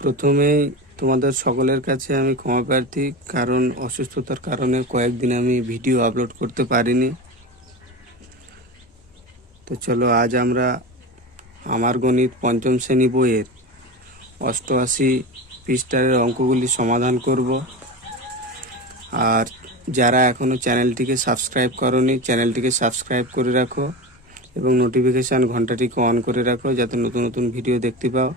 প্রথমেই তোমাদের সকলের কাছে আমি ক্ষমা প্রার্থী, কারণ অসুস্থতার কারণে কয়েকদিন আমি ভিডিও আপলোড করতে পারিনি। তো চলো, আজ আমরা আমার গণিত পঞ্চম শ্রেণী বইয়ের 88 পৃষ্ঠার অঙ্কগুলি সমাধান করব। আর যারা এখনও চ্যানেলটিকে সাবস্ক্রাইব করনি, চ্যানেলটিকে সাবস্ক্রাইব করে রাখো এবং নোটিফিকেশান ঘন্টাটিকে অন করে রাখো, যাতে নতুন নতুন ভিডিও দেখতে পাও।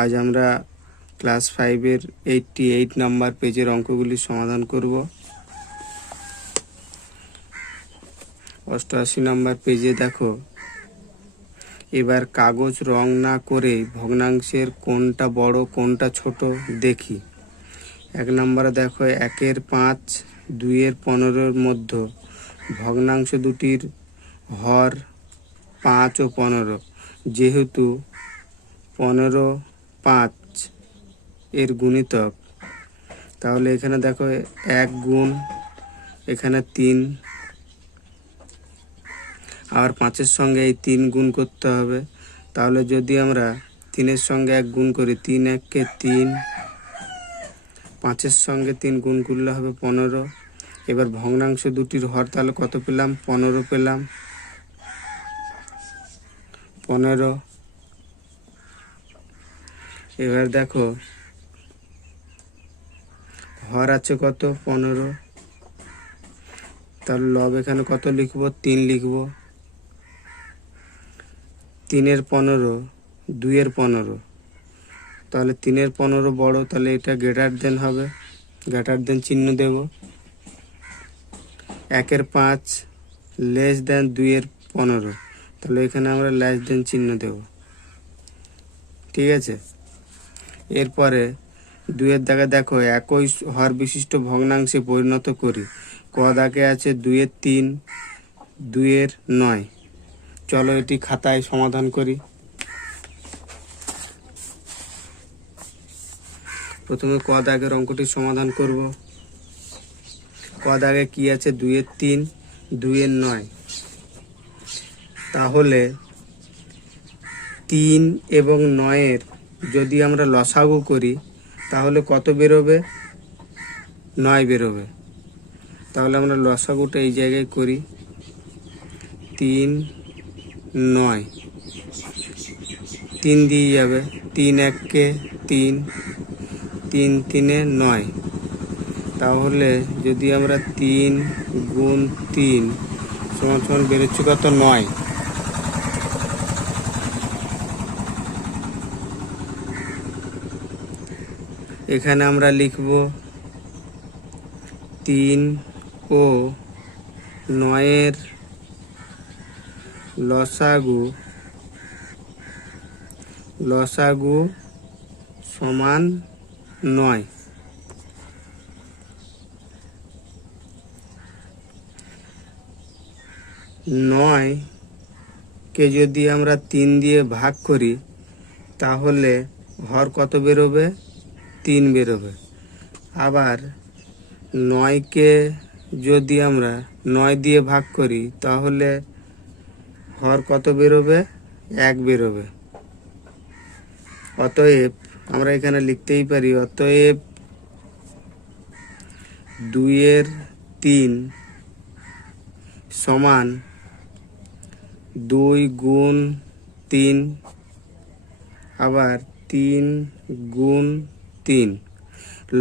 আজ আমরা ক্লাস 5-এর 88 নাম্বার পেজের অঙ্কগুলি সমাধান করব। 88 নাম্বার পেজে দেখো, এবার কাগজ রং না করে ভগ্নাংশের কোনটা বড় কোনটা ছোট দেখি। 1 নম্বরে দেখো, 1-এর 5, 2-এর 15-এর মধ্যে ভগ্নাংশ দুটির হর 5 ও 15, যেহেতু 15 5 এর গুণিতক, তাহলে এখানে দেখো 1 গুণ, এখানে 3, আর 5-এর সঙ্গে এই 3 গুণ করতে হবে। তাহলে যদি আমরা 3-এর সঙ্গে 1 গুণ করি, 3 1-কে 3, 5-এর সঙ্গে 3 গুণ করলে হবে 15। এবার ভগ্নাংশ দুটির হর তাহলে কত পেলাম? 15 পেলাম। 15। এবার দেখো হর আছে কত? 15। তাহলে লব এখানে কত লিখব? 3 লিখব। 3-এর 15, 2-এর 15, তাহলে 3-এর 15 বড়, তাহলে এটা গ্রেটার দেন হবে, গ্রেটার দেন চিহ্ন দেব। 1-এর 5 লেস দেন 2-এর 15, তাহলে এখানে আমরা লেস দেন চিহ্ন দেব। ঠিক আছে। এরপরে 2-এর দাগে দেখো, একই হর বিশিষ্ট ভগ্নাংশে পরিণত করি। ক দাগে আছে 2-এর 3, 2-এর 9। চলো এটি খাতায় সমাধান করি। প্রথমে ক দাগের অঙ্কটি সমাধান করব। ক দাগে কি আছে? 2-এর 3, 2-এর 9। তাহলে 3 এবং 9-এর যদি আমরা লসাগু করি, তাহলে কত বেরোবে? 9 বেরোবে। তাহলে আমরা লসাগুটা এই জায়গায় করি। 3 9, 3 দিয়ে যাবে। 3 1-কে 3, 3 3-এ 9। তাহলে যদি আমরা 3 গুণ 3 সমান সমান বেরোচ্ছে কত? 9। এখানে আমরা লিখব 3 ও 9-এর লসাগু সমান 9। 9-কে যদি আমরা 3 দিয়ে ভাগ করি, তাহলে হর কত বেরোবে? 3 বেরোবে। আবার 9-কে যদি আমরা 9 দিয়ে ভাগ করি, তাহলে হর কত বেরোবে? 1 বেরোবে। অতএব আমরা এখানে লিখতেই পারি, অতএব 2-এর 3 সমান 2 গুণ 3, আবার 3 গুণ 3।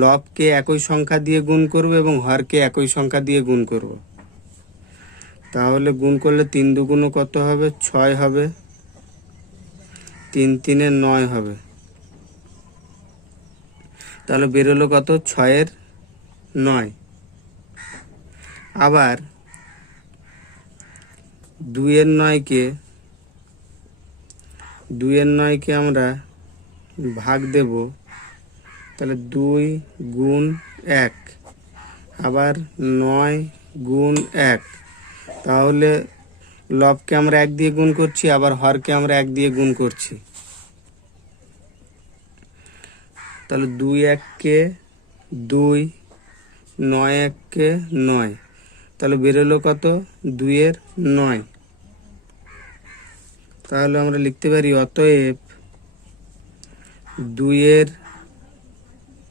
লবকে একই সংখ্যা দিয়ে গুণ করব এবং হরকে একই সংখ্যা দিয়ে গুণ করব। তাহলে গুণ করলে 3 দুগুণ কত হবে? 6 হবে। 3 3-এ 9 হবে। তাহলে বেরোলো কত? 6-এর 9। আবার 2-এর 9-কে আমরা ভাগ দেব। তাহলে 2 গুণ 1, আবার 9 গুণ 1। তাহলে লবকে আমরা 1 দিয়ে গুণ করছি, আবার হরকে আমরা 1 দিয়ে গুণ করছি। তাহলে 2 1-কে 2, 9 1-কে 9। তাহলে বেরোলো কত? 2-এর 9। তাহলে আমরা লিখতে পারি, অতএব 2-এর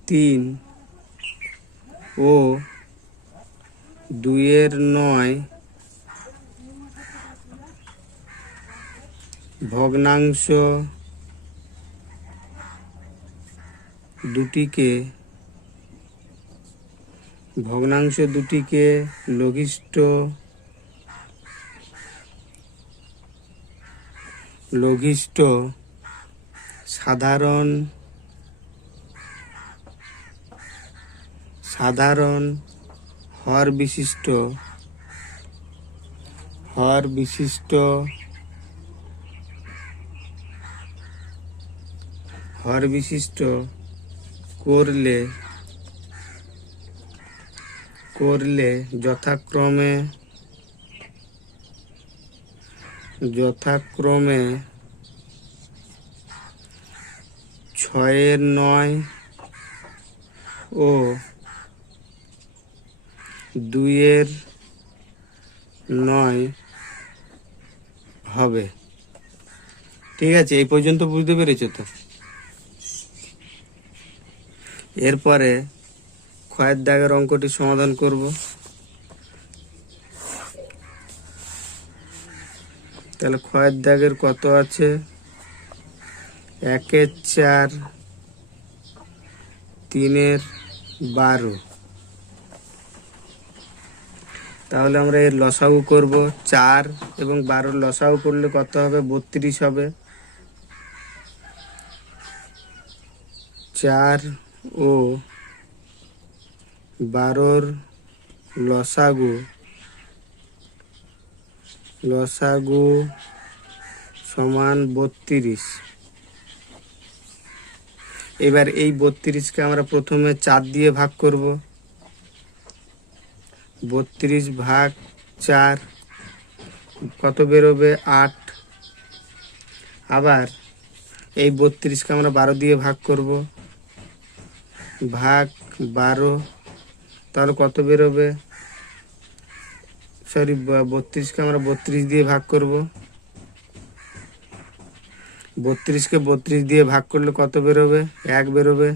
3 ও 2-এর 9 ভগ্নাংশ দুটিকে লঘিষ্ঠ সাধারণ হর বিশিষ্ট করলে যথাক্রমে 6-এর 9 ও 2-এর 9 হবে। ঠিক আছে, এই পর্যন্ত বুঝতে পেরেছো তো? এরপরে ক্ষয়ের দাগের অঙ্কটি সমাধান করব। তাহলে ক্ষয়ের দাগের কত আছে? 1-এর 4, 3-এর 12। তাহলে আমরা এর লসাগু করব। 4 এবং 12 লসাগু করলে কত হবে? 32 হবে। 4 ও 12-র লসাগু সমান 32। এবার এই 32কে আমরা প্রথমে 4 দিয়ে ভাগ করব। 32 ভাগ 4 কত বেরোবে? 8। আবার এই 32কে আমরা 12 দিয়ে ভাগ করব। ভাগ 12, তাহলে কত বেরোবে? 32কে আমরা 32 দিয়ে ভাগ করব। 32কে 32 দিয়ে ভাগ করলে কত বেরোবে? 1 বেরোবে।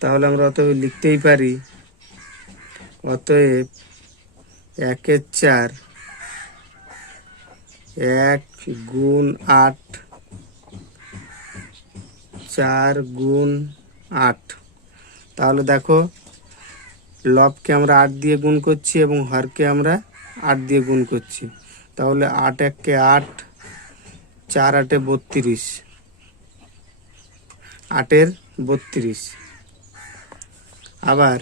তাহলে আমরা অতএব লিখতেই পারি, অতএব 1-এর 4 1 গুণ 8, 4 গুণ 8। তাহলে দেখো, লবকে আমরা 8 দিয়ে গুণ করছি এবং হরকে আমরা 8 দিয়ে গুণ করছি। তাহলে 8 1-কে 8, 4 8-এ 32, 8-এর 32। আবার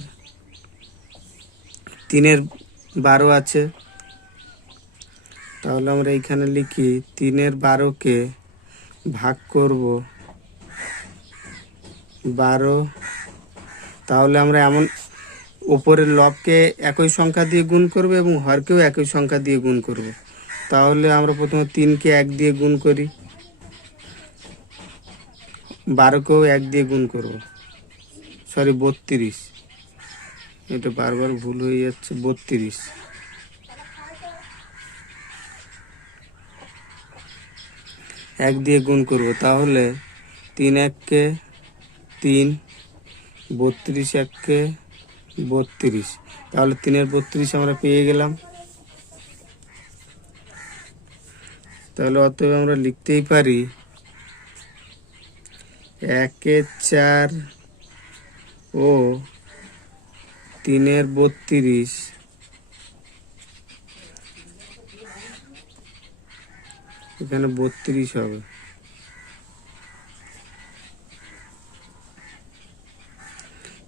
3-এর 12 আছে। তাহলে আমরা এইখানে লিখি 3-এর 12কে ভাগ করব 12। তাহলে আমরা এমন উপরের লবকে একই সংখ্যা দিয়ে গুণ করব এবং হরকেও একই সংখ্যা দিয়ে গুণ করব। তাহলে আমরা প্রথমে 3-কে 1 দিয়ে গুণ করি, 12কেও 1 দিয়ে গুণ করব। 32, এটা বারবার ভুল হয়ে যাচ্ছে। 32 1 দিয়ে গুণ করব। তাহলে 3 1-কে 3, 32 1-কে 32। তাহলে 3-এর 32 আমরা পেয়ে গেলাম। তাহলে অতএব আমরা লিখতেই পারি 1-এর 4 ও 3-এর 32 এখানে 32 হবে।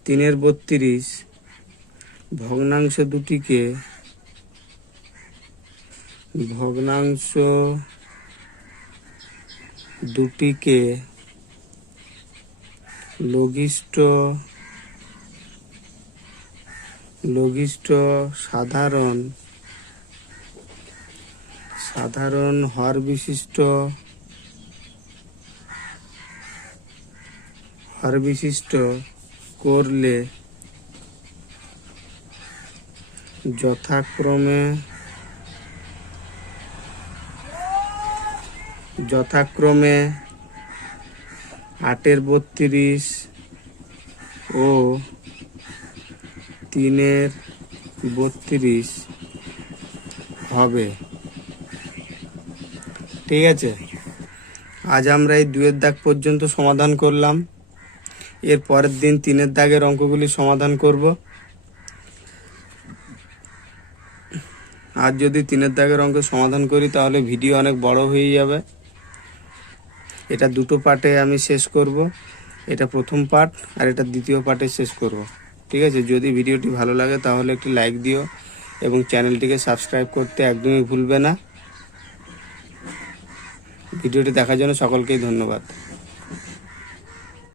তিনের 32 ভগ্নাংশ দুটিকে লঘিষ্ঠ সাধারণ হর বিশিষ্ট করলে যথাক্রমে 8-এর 32 ও 3-এর 32 হবে। ঠিক আছে, আজ আমরা এই 2-এর দাগ পর্যন্ত সমাধান করলাম। এর পরের দিন 3-এর দাগের অঙ্কগুলি সমাধান করব। আজ যদি 3-এর দাগের অঙ্ক সমাধান করি তাহলে ভিডিও অনেক বড় হয়ে যাবে। এটা দুটো পার্টে আমি শেষ করব, এটা প্রথম পার্ট আর এটা দ্বিতীয় পার্টে শেষ করব। ঠিক আছে, যদি ভিডিওটি ভালো লাগে তাহলে একটি লাইক দিও এবং চ্যানেলটিকে সাবস্ক্রাইব করতে একদমই ভুলবে না। ভিডিওটি দেখার জন্য সকলকেই ধন্যবাদ।